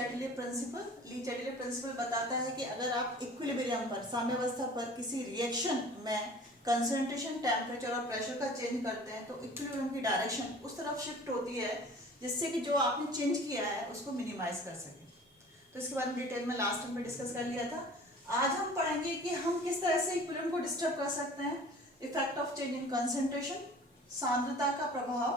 ली चैटिले principal बताता है कि अगर आप इक्विलिब्रियम पर, साम्यावस्था पर किसी रिएक्शन में कंसंट्रेशन, टेम्परेचर और प्रेशर का चेंज करते हैं तो इक्विलिब्रियम की डायरेक्शन उस तरफ शिफ्ट होती है जिससे कि जो आपने चेंज किया है उसको मिनिमाइज कर सके। तो इसके बारे में डिटेल में लास्ट में डिस्कस कर लिया था। आज हम पढ़ेंगे कि हम किस तरह से इक्विलिब्रियम को डिस्टर्ब कर सकते हैं। Effect of change in concentration, सांद्रता का प्रभाव,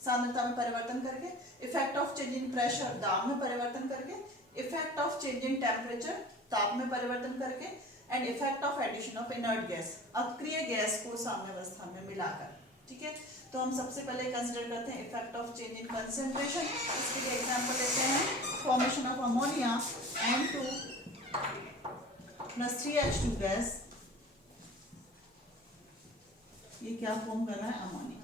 सांद्रता में परिवर्तन करके, effect of change in pressure, दाब में परिवर्तन करके, effect of change in temperature, ताप में परिवर्तन करके, and effect of addition of inert gas, अक्रिय गैस को साम्यावस्था में मिलाकर। ठीक है, तो हम सबसे पहले कंसीडर करते हैं effect of change in concentration. इसके लिए एग्जांपल लेते हैं formation of ammonia N2 + 3H2 gas. ये क्या फॉर्म कर रहा है? अमोनिया।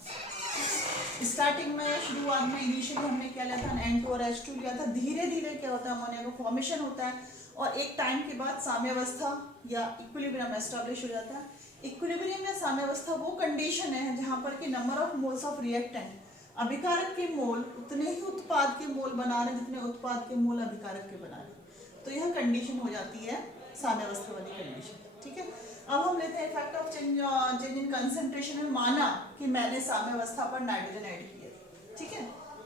स्टार्टिंग में, शुरुआत में, इनिशियली हमने क्या लिया था? N2 और H2 लिया था। धीरे धीरे क्या होता है? अमोनिया का फॉर्मेशन होता है और एक टाइम के बाद साम्यावस्था या इक्विलिब्रियम एस्टैब्लिश हो जाता है। इक्विलिब्रियम या साम्यावस्था वो कंडीशन है जहां पर कि number of moles of reactant, अभिकारक के मोल उतने ही उत्पाद के मोल बना रहे जितने उत्पाद के मोल अभिकारक के बना रहे। तो यह कंडीशन हो जाती है साम्यावस्था वाली कंडीशन। ठीक है, अब हम लेते हैं effect of change in concentration में। माना कि मैंने साम्यावस्था पर नाइट्रोजन ऐड किया। ठीक है,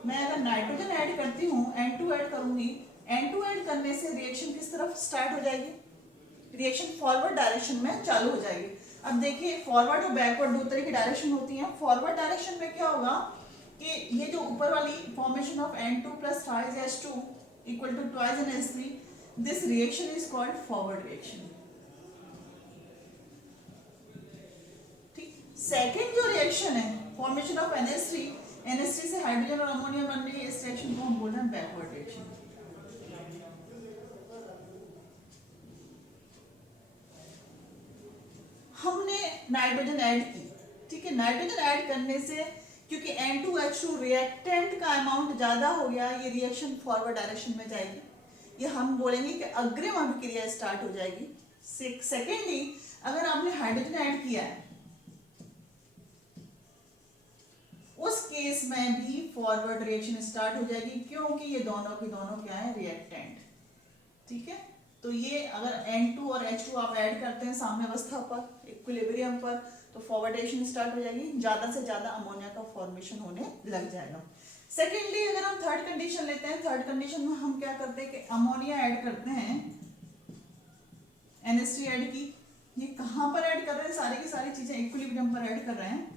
मैं अगर नाइट्रोजन ऐड करती हूँ, N2 ऐड करूंगी, N2 ऐड करने से रिएक्शन किस तरफ स्टार्ट हो जाएगी? रिएक्शन फॉरवर्ड डायरेक्शन में चालू हो जाएगी। अब देखिए, फॉरवर्ड और बैकवर्ड दो तरह की डायरेक्शन होती हैं। फॉरवर्ड डायरेक्शन में क्या होगा कि ये जो ऊपर वाली formation of N2 + 5H2 = 2 NH3, this reaction is called forward reaction. Second जो रिएक्शन है, फॉर्मेशन ऑफ NH3 से हाइड्रोजन और अमोनिया बन रही है, इस रिएक्शन को हम बोल रहे हैं बैकवर्ड रिएक्शन। हमने नाइट्रोजन ऐड की। ठीक है, नाइट्रोजन ऐड करने से क्योंकि N2H2 रिएक्टेंट का अमाउंट ज्यादा हो गया, ये रिएक्शन फॉरवर्ड डायरेक्शन में जाएगी। ये हम बोलेंगे कि अग्रिम अभिक्रिया स्टार्ट हो जाएगी। सेकेंडली, अगर आपने हाइड्रोजन ऐड किया है उस केस में भी फॉरवर्ड रिएक्शन स्टार्ट हो जाएगी, क्योंकि ये दोनों की दोनों क्या है? रिएक्टेंट। ठीक है, तो ये अगर N2 और H2 आप ऐड करते हैं साम्यावस्था पर, इक्विलिब्रियम पर, तो फॉरवर्ड रिएक्शन स्टार्ट हो जाएगी, ज्यादा से ज्यादा अमोनिया का फॉर्मेशन होने लग जाएगा। सेकेंडली, अगर हम थर्ड कंडीशन लेते हैं, थर्ड कंडीशन में हम क्या करते हैं कि अमोनिया ऐड करते हैं, NH3 ऐड की। ये कहां पर ऐड कर रहे हैं? सारी की सारी चीजें इक्विलिब्रियम पर ऐड कर रहे हैं।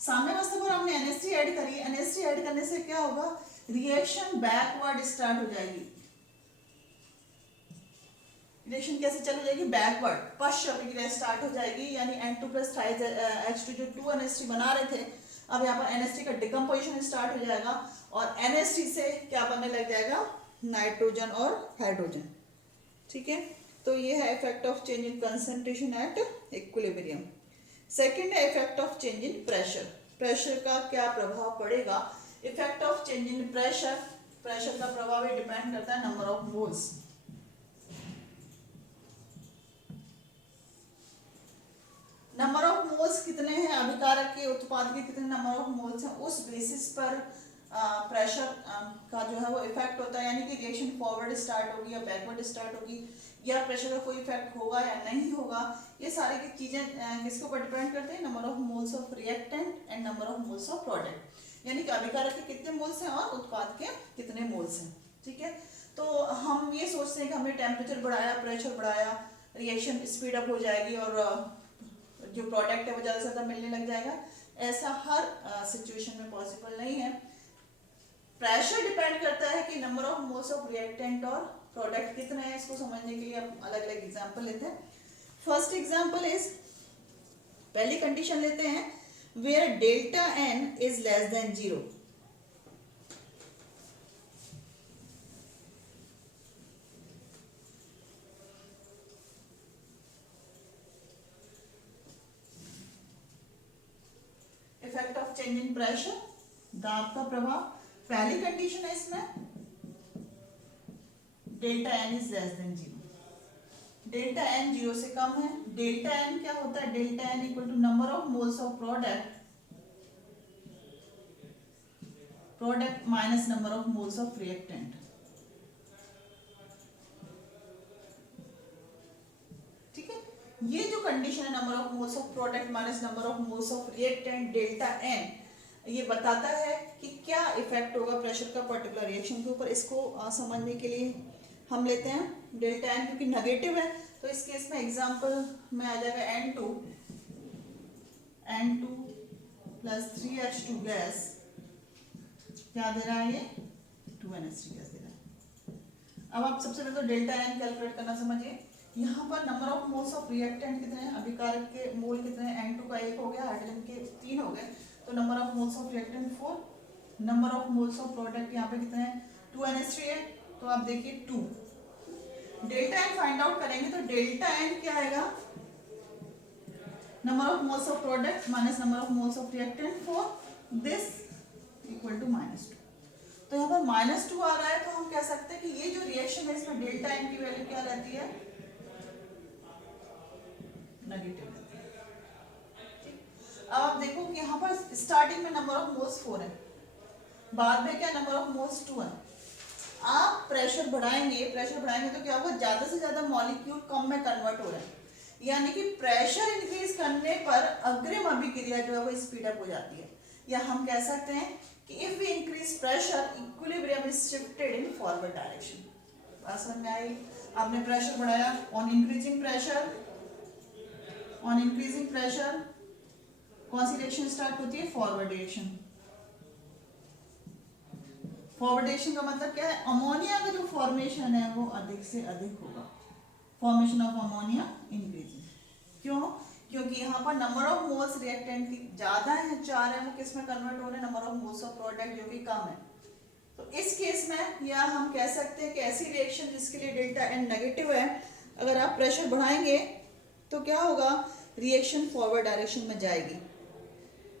साम्यावस्था पर हमने NH3 ऐड करी। NH3 ऐड करने से क्या होगा? रिएक्शन बैकवर्ड स्टार्ट हो जाएगी। रिएक्शन कैसे चली जाएगी? बैकवर्ड, पश्च अभिक्रिया स्टार्ट हो जाएगी। यानी N2 + 5H2 जो 2 NH3 बना रहे थे, अब यहाँ पर NH3 का डिकम्पोजिशन स्टार्ट हो जाएगा और NH3 से क्या बनने लग जाएगा? नाइट्रोजन और हाइड्रोजन। ठीक है, तो ये है effect of change in concentration at equilibrium. Second है effect of change in pressure. Pressure का क्या प्रभाव पड़ेगा? Effect of change in pressure, pressure का प्रभाव डिपेंड करता है number of moles. Number of moles कितने हैं अभिकारक के, उत्पाद के कितने नंबर ऑफ मोल्स हैं, उस बेसिस पर प्रेशर का जो है वो इफेक्ट होता है। यानी कि रिएक्शन फॉरवर्ड स्टार्ट होगी या बैकवर्ड स्टार्ट होगी, या प्रेशर का कोई इफेक्ट होगा या नहीं होगा, ये सारी की चीजें किसके ऊपर डिपेंड करते हैं? Number of moles of reactant and number of moles of product. यानी कि अभिकारक के कितने मोल्स हैं और उत्पाद के कितने मोल्स हैं। ठीक है, तो हम ये सोचते हैं कि हमने टेम्परेचर बढ़ाया, प्रेशर बढ़ाया, रिएक्शन स्पीड अप हो जाएगी और जो प्रोडक्ट है वो ज्यादा से ज्यादा मिलने लग जाएगा। ऐसा हर सिचुएशन में पॉसिबल नहीं है। प्रेशर डिपेंड करता है कि number of moles of reactant और प्रोडक्ट कितने हैं। इसको समझने के लिए हम अलग अलग एग्जांपल लेते हैं। फर्स्ट एग्जांपल इज, पहली कंडीशन लेते हैं, where delta N is less than 0। Effect of change in pressure, दाब का प्रभाव। पहली कंडीशन है इसमें delta N is less than 0। Delta N 0 से कम है। डेल्टा N क्या होता है? Delta N = number of moles of product minus number of moles of reactant. ठीक है, ये जो कंडीशन है number of moles of product minus number of moles of reactant delta N, ये बताता है कि क्या इफेक्ट होगा प्रेशर का पर्टिकुलर रिएक्शन के ऊपर। इसको समझने के लिए हम लेते हैं डेल्टा एन, क्योंकि नेगेटिव है तो इस केस में एग्जांपल में आ जाएगा N2 प्लस 3H2 गैस, क्या दे रहा है ये 2NH3 गैस दे रहा है। अब आप सबसे पहले तो डेल्टा एन कैलकुलेट करना समझिए। यहाँ पर number of moles of reactant कितने हैं, अभिकारक के मोल कितने हैं, N2 का 1 हो गया, हाइड्रोजन के 3 हो गए, तो number of moles of reactant 4, number of moles of product यहाँ पे कितने हैं 2NH3 है, तो आप देखिए 2। डेल्टा एन फाइंड आउट करेंगे तो डेल्टा एन क्या आएगा, number of moles of product minus number of moles of reactant for this equal to -2। तो यहाँ पर -2 आ रहा है, तो हम कह सकते हैं कि ये जो रिएक्शन है इसमें डेल्टा एन की वैल्यू क्या रहती है, नेगेटिव रहती है। अब आप देखो कि यहाँ पर स्टार्टिंग में नंबर ऑफ मोल्स 4 है, बाद में क्या नंबर ऑफ मोल्स 2 है। आप प्रेशर बढ़ाएंगे तो क्या होगा, ज्यादा से ज्यादा मॉलिक्यूल कम में कन्वर्ट हो रहे हैं, यानी कि प्रेशर इंक्रीज करने पर अग्रिम अभिक्रिया जो है वो स्पीड अप हो जाती है। या हम कह सकते हैं कि if we increase pressure equilibrium is shifted in forward direction. बात समझ में आई, आपने प्रेशर बढ़ाया, ऑन इंक्रीजिंग प्रेशर कौन सी रिएक्शन स्टार्ट होती है, फॉरवर्ड रिएक्शन। फॉरवर्ड रिएक्शन का मतलब क्या है, अमोनिया का जो फॉर्मेशन है वो अधिक से अधिक होगा, फॉर्मेशन ऑफ अमोनिया इंक्रीजिंग। क्यों, क्योंकि यहाँ पर नंबर ऑफ मोल्स रिएक्टेंट की ज्यादा है, 4 है, वो किस में कन्वर्ट हो रहे हैं, number of moles of product जो कि कम है। तो इस केस में या हम कह सकते हैं कि ऐसी रिएक्शन जिसके लिए डेल्टा एन नेगेटिव है, अगर आप प्रेशर बढ़ाएंगे तो क्या होगा, रिएक्शन फॉरवर्ड डायरेक्शन में जाएगी।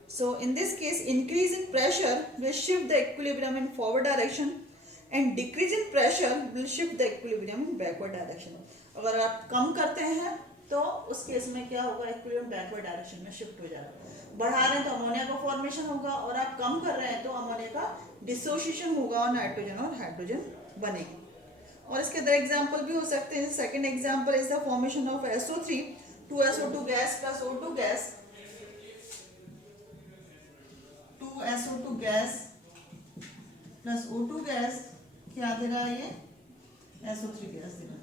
So in this case, increase in pressure will shift the equilibrium in forward direction and decrease in pressure will shift the equilibrium in backward direction. अगर आप कम करते हैं तो उस केस में क्या होगा, इक्विलिब्रियम बैकवर्ड डायरेक्शन में शिफ्ट हो जाएगा। बढ़ा रहे हैं तो अमोनिया का फॉर्मेशन होगा, और आप कम कर रहे हैं तो अमोनिया का डिसोसिएशन होगा और नाइट्रोजन और हाइड्रोजन बनेगी। और इसके अदर एग्जाम्पल भी हो सकते हैं। Second example is the formation of SO3 2SO2 gas plus O2 gas, 2SO2 gas plus O2 gas क्या दे रहा है, ये SO3 गैस दे रहा है।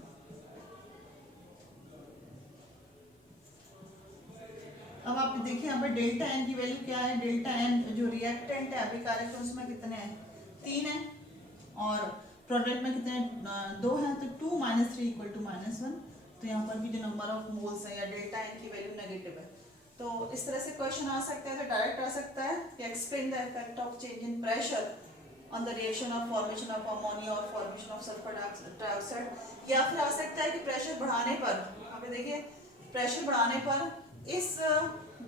अब आप देखिए यहाँ पे डेल्टा एन की वैल्यू क्या है, डेल्टा एन जो रिएक्टेंट है अभिकारक है उसमें कितने हैं, 3 है, और प्रोडक्ट में कितने हैं, 2 हैं, तो 2 - 3 = -1। तो यहाँ पर भी जो नंबर ऑफ मोल्स है या डेल्टा एन की वैल्यू नेगेटिव है। तो इस तरह से क्वेश्चन आ सकता है, तो डायरेक्ट आ सकता है कि explain the effect of change in pressure on the reaction of formation of ammonia और फॉर्मेशन ऑफ सल्फर डाइऑक्साइड, या फिर आ सकता है कि प्रेशर बढ़ाने पर, यहाँ पे देखिए प्रेशर बढ़ाने पर इस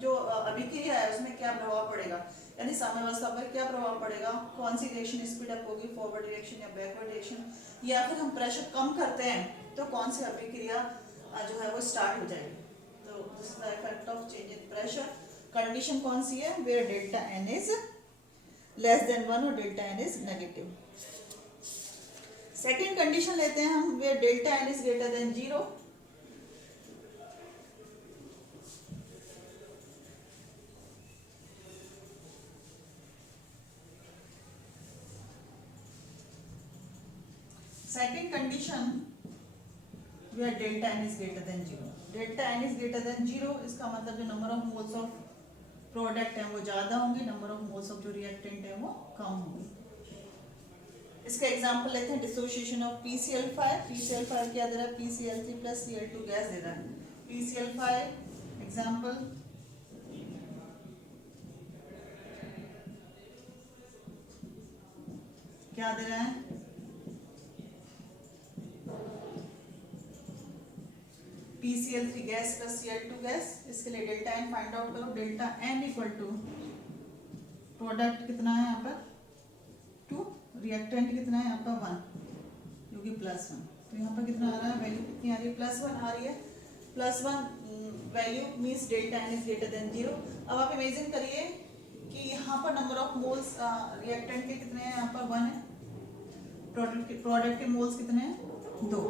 जो अभिक्रिया है उसमें क्या प्रभाव पड़ेगा, यानी साम्यावस्था पर क्या प्रभाव पड़ेगा, कौन सी रिएक्शन स्पीड अप होगी, फॉरवर्ड रिएक्शन या बैकवर्ड रिएक्शन, या फिर हम प्रेशर कम करते हैं तो कौन सी अभिक्रिया जो है वो स्टार्ट हो जाएगी। तो this is the effect of change in pressure. Condition कौन सी है, where delta n is less than 1 और delta n is negative. Second condition लेते हैं हम, where delta n is greater than 0। Second condition where delta n is greater than 0। delta n is greater than 0 इसका मतलब जो number of moles of product है वो ज्यादा होंगे, नंबर ऑफ मोल्स ऑफ जो रिएक्टेंट है वो कम होंगे। इसका एग्जांपल लेते हैं, डिसोसिएशन ऑफ PCl5। PCl5 क्या दे रहा है, PCl3 प्लस Cl2 गैस दे रहा है। PCl5 एग्जांपल, क्या दे रहा है, PCl3 गैस प्लस Cl2 गैस। इसके लिए डेल्टा एन फाइंड आउट करो, delta n equal to product कितना है यहाँ पर 2, रिएक्टेंट कितना है यहाँ पर 1 जो कि +1। तो यहाँ पर कितना आ रहा है, वैल्यू कितनी आ रही है, +1 आ रही है। +1 value means delta n is greater than 0। अब आप इमेजिन करिए कि यहाँ पर नंबर ऑफ मोल्स रिएक्टेंट के कितने हैं, यहाँ पर 1 है, प्रोडक्ट के मोल्स कितने हैं 2,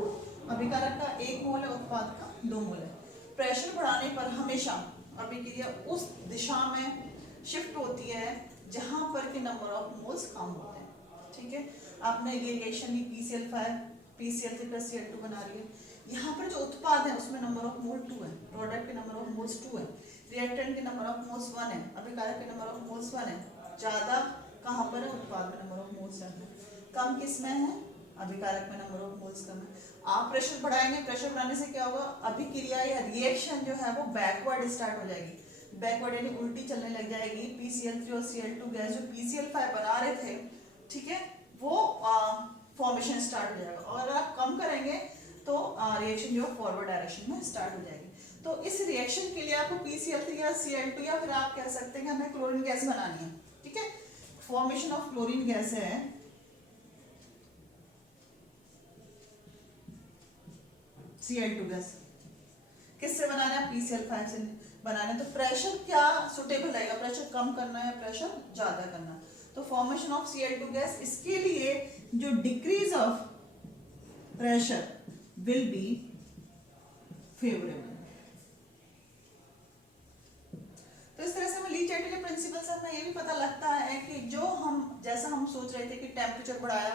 अभिकारक का 1 मोल है, उत्पाद का 2 मोल है। प्रेशर बढ़ाने पर हमेशा अभिक्रिया उस दिशा में शिफ्ट होती है जहां पर के नंबर ऑफ मोल्स कम होते हैं। ठीक है, आपने ये रिएक्शन ही PCl5 PCl3 प्लस Cl2 बना रही है। यहाँ पर जो उत्पाद है उसमें नंबर ऑफ मोल 2 है, प्रोडक्ट के नंबर ऑफ मोल्स 2 है, रिएक्टेंट के नंबर ऑफ मोल्स 1 है, अभिकारक के नंबर ऑफ मोल्स 1 है। ज्यादा कहाँ पर है, उत्पाद में नंबर ऑफ मोल्स है, कम किस में है, अभिकारक में नंबर ऑफ मोल्स कम है। आप प्रेशर बढ़ाएंगे, प्रेशर बढ़ाने से क्या होगा, अभिक्रिया या रिएक्शन जो है वो बैकवर्ड स्टार्ट हो जाएगी, बैकवर्ड यानी उल्टी चलने लग जाएगी। PCl3 और Cl2 गैस जो PCl5 बना रहे थे, ठीक है, वो फॉर्मेशन स्टार्ट हो जाएगा, और अगर आप कम करेंगे तो रिएक्शन जो फॉरवर्ड डायरेक्शन में स्टार्ट हो जाएगी। तो इस रिएक्शन के लिए आपको PCl3 या Cl2 या फिर आप कह सकते हैं कि हमें क्लोरीन गैस बनानी है। ठीक है, फॉर्मेशन ऑफ क्लोरीन गैस है Cl2 गैस, किससे बनाना है, PCl5 से बनाना है। तो प्रेशर क्या सुटेबल रहेगा, प्रेशर कम करना है, प्रेशर ज्यादा करना। तो फॉर्मेशन ऑफ Cl2 गैस, इसके लिए जो decrease of pressure will be favourable. तो इस तरह से हमें ली चाइटली प्रिंसिपल से हमें ये भी पता लगता है कि जो हम जैसा हम सोच रहे थे कि टेम्परेचर बढ़ाया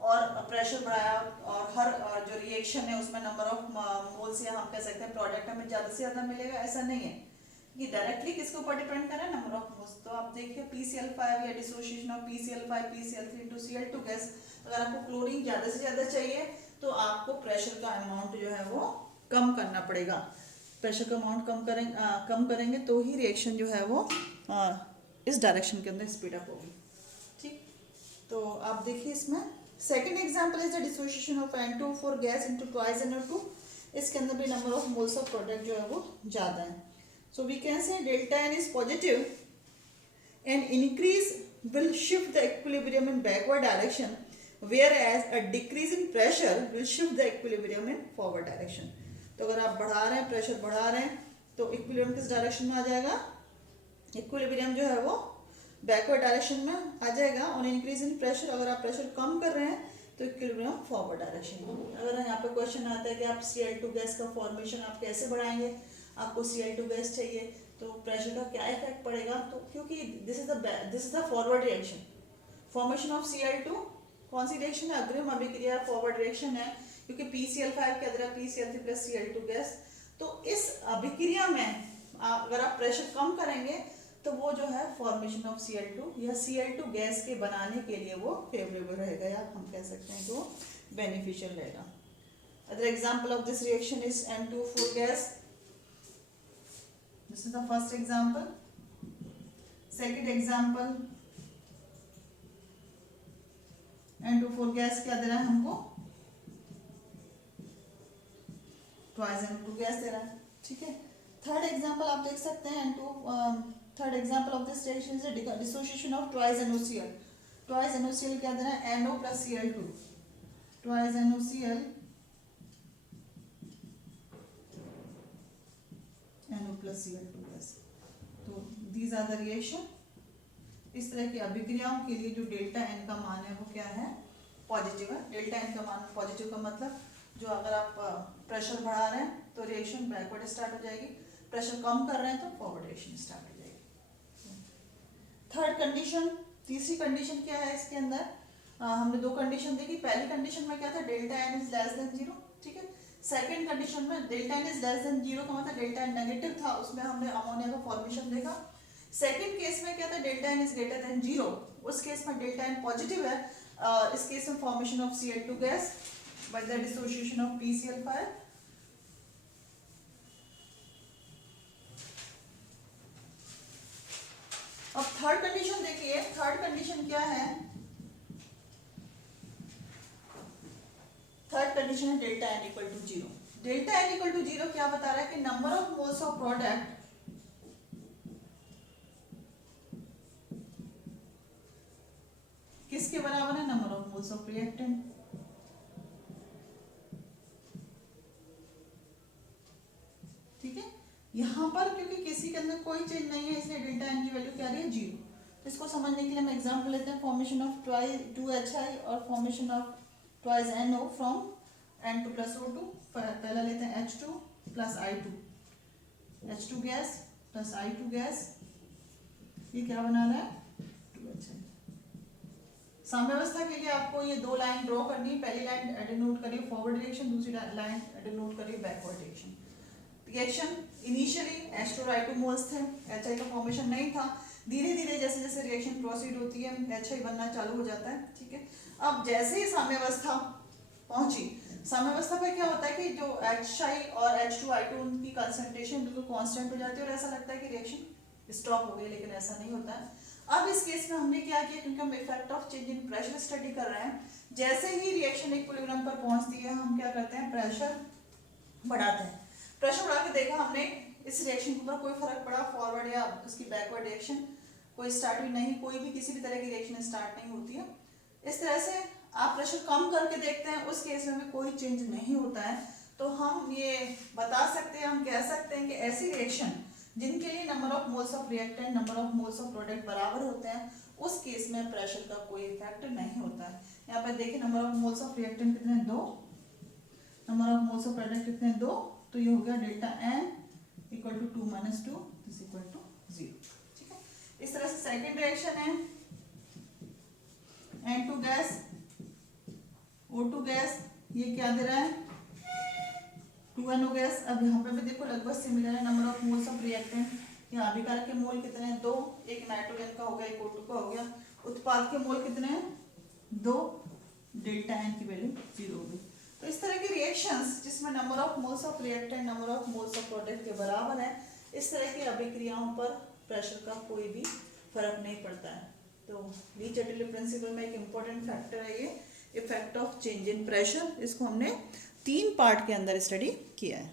और प्रेशर बढ़ाया और हर जो रिएक्शन है उसमें नंबर ऑफ मोल्स या हम कह सकते हैं प्रोडक्ट हमें ज्यादा से ज्यादा मिलेगा, ऐसा नहीं है। ये डायरेक्टली किसके ऊपर डिपेंड कर रहा है, नंबर ऑफ मोल्स। तो आप देखिए PCl5 या dissociation of PCl5 PCl3 into Cl2 gas, अगर आपको क्लोरीन ज्यादा से ज्यादा चाहिए तो आपको प्रेशर का अमाउंट जो है वो कम करना पड़ेगा। प्रेशर का अमाउंट कम करेंगे तो ही रिएक्शन जो है वो इस डायरेक्शन के अंदर स्पीड अप होगी। ठीक, तो आप देखिए इसमें second example is the dissociation of N2O4 gas into twice NO2। इसके अंदर भी number of moles of product जो है वो ज्यादा है। So we can say delta N is positive and increase will shift the equilibrium in backward direction, whereas a decrease in pressure will shift the equilibrium in forward direction. तो अगर आप बढ़ा रहे हैं, प्रेशर बढ़ा रहे हैं, तो इक्विलिब्रियम किस डायरेक्शन में आ जाएगा, इक्विलिब्रियम जो है वो बैकवर्ड डायरेक्शन में आ जाएगा। और इंक्रीज इन प्रेशर, अगर आप प्रेशर कम कर रहे हैं तो इक्विलिब्रियम फॉरवर्ड डायरेक्शन में। अगर यहाँ पे क्वेश्चन आता है कि आप Cl2 गैस का फॉर्मेशन आप कैसे बढ़ाएंगे, आपको Cl2 गैस चाहिए तो प्रेशर का क्या इफेक्ट पड़ेगा, तो क्योंकि this is the forward reaction, formation of Cl2 कौन सी रिएक्शन है, अग्रिम अभिक्रिया फॉरवर्ड रिएक्शन है, क्योंकि PCl5 के अंदर PCl3 प्लस Cl2 गैस। तो इस अभिक्रिया में अगर आप प्रेशर कम करेंगे तो वो जो है फॉर्मेशन ऑफ Cl2 या Cl2 गैस के बनाने के लिए वो फेवरेबल रहेगा, या हम कह सकते हैं कि वो बेनिफिशियल रहेगा। Other example of this reaction is N2O4 gas, this is the first example. Second example, N2O4 gas क्या दे रहा है हमको, ट्वाइस N2 गैस दे रहा है। ठीक है, थर्ड एग्जांपल आप देख सकते हैं third example of this reaction is dissociation of twice NOCl। Twice NOCl क्या दे रहा है, NO plus Cl2, twice NOCl NO plus Cl2 gas. तो दीज आर द रिएक्शन। इस तरह की अभिक्रियाओं के लिए जो डेल्टा N का मान है वो क्या है, पॉजिटिव है। डेल्टा N का मान पॉजिटिव का मतलब जो अगर आप प्रेशर बढ़ा रहे हैं तो रिएक्शन बैकवर्ड स्टार्ट हो जाएगी, प्रेशर कम कर रहे हैं तो फॉरवर्ड रिएक्शन स्टार्ट हो जाएगी। थर्ड कंडीशन, तीसरी कंडीशन क्या है इसके अंदर, हमने दो कंडीशन देखी। पहली कंडीशन में क्या था, delta N is less than 0। ठीक है, सेकंड कंडीशन में delta N is less than 0 का मतलब डेल्टा N नेगेटिव था, उसमें हमने अमोनिया का फॉर्मेशन देखा। सेकंड केस में क्या था, delta N is greater than 0, उस केस में डेल्टा N पॉजिटिव है। इस केस में formation of Cl2 gas by the dissociation of PCl5। अब थर्ड कंडीशन देखिए, थर्ड कंडीशन क्या है, थर्ड कंडीशन है delta N equal to 0। Delta N equal to 0 क्या बता रहा है कि number of moles of product किसके बराबर है, number of moles of reactant. ठीक है, यहां पर क्योंकि किसी के अंदर कोई चेंज नहीं है इसलिए डेल्टा N की वैल्यू क्या रही है, 0। इसको समझने के लिए हम एग्जांपल लेते हैं, फॉर्मेशन ऑफ टू HI और formation of twice NO from N2 plus O2। पहला लेते हैं H2 plus I2, H2 gas plus I2 gas, ये क्या बना रहा है 2HI। साम्यावस्था के लिए आपको ये दो लाइन ड्रॉ करनी है, पहली लाइन डिनोट करिए फॉरवर्ड डायरेक्शन, दूसरी लाइन डिनोट करिए backward direction. Reaction initially H2 और I2 मोल्स थे, HI का फॉर्मेशन नहीं था, धीरे धीरे जैसे जैसे रिएक्शन प्रोसीड होती है HI बनना चालू हो जाता है, ठीक है। अब जैसे ही साम्यावस्था पहुंची, साम्यावस्था पे क्या होता है कि जो HI और H2 I2 उनकी कंसंट्रेशन बिल्कुल कांस्टेंट हो जाती है और ऐसा लगता है कि रिएक्शन स्टॉप हो गई, लेकिन ऐसा नहीं होता है। अब इस केस में हमने क्या किया, क्योंकि हम effect of change in pressure study कर रहे हैं, जैसे ही रिएक्शन इक्विलिब्रियम पर पहुंचती है हम क्या करते हैं, प्रेशर बढ़ाते हैं। प्रेशर बढ़ा के देखा हमने इस रिएक्शन के ऊपर कोई फर्क पड़ा, फॉरवर्ड या उसकी बैकवर्ड रिएक्शन कोई स्टार्ट भी नहीं, कोई भी किसी भी तरह की रिएक्शन स्टार्ट नहीं होती है। इस तरह से आप प्रेशर कम करके देखते हैं, उस केस में भी कोई चेंज नहीं होता है, तो हम ये बता सकते हैं, हम कह सकते हैं कि ऐसी रिएक्शन जिनके लिए number of moles of reactant number of moles of product बराबर होते हैं, उस केस में प्रेशर का कोई इफेक्ट नहीं होता है। यहाँ पर देखिए number of moles of reactant कितने 2, number of moles of product कितने 2, तो ये हो गया delta N equal to 2 minus 2 is equal to 0, ठीक है। इस तरह से सेकंड रिएक्शन है N2 गैस O2 गैस, ये क्या दे रहा है 2NO गैस। अब यहाँ पे भी देखो लगभग सिमिलर है, number of moles of reactant, यहाँ अभिकारक के मोल कितने हैं 2, एक नाइट्रोजन का हो गया एक O2 का हो गया, उत्पाद के मोल कितने हैं 2, डेल्टा N की वैल्यू 0 होगी। तो इस तरह की रिएक्शंस जिसमें number of moles of reactant number of moles of product के बराबर है, इस तरह की अभिक्रियाओं पर प्रेशर का कोई भी फर्क नहीं पड़ता है। तो ली चैटली प्रिंसिपल में एक इम्पोर्टेंट फैक्टर है ये effect of change in pressure, इसको हमने 3 पार्ट के अंदर स्टडी किया है।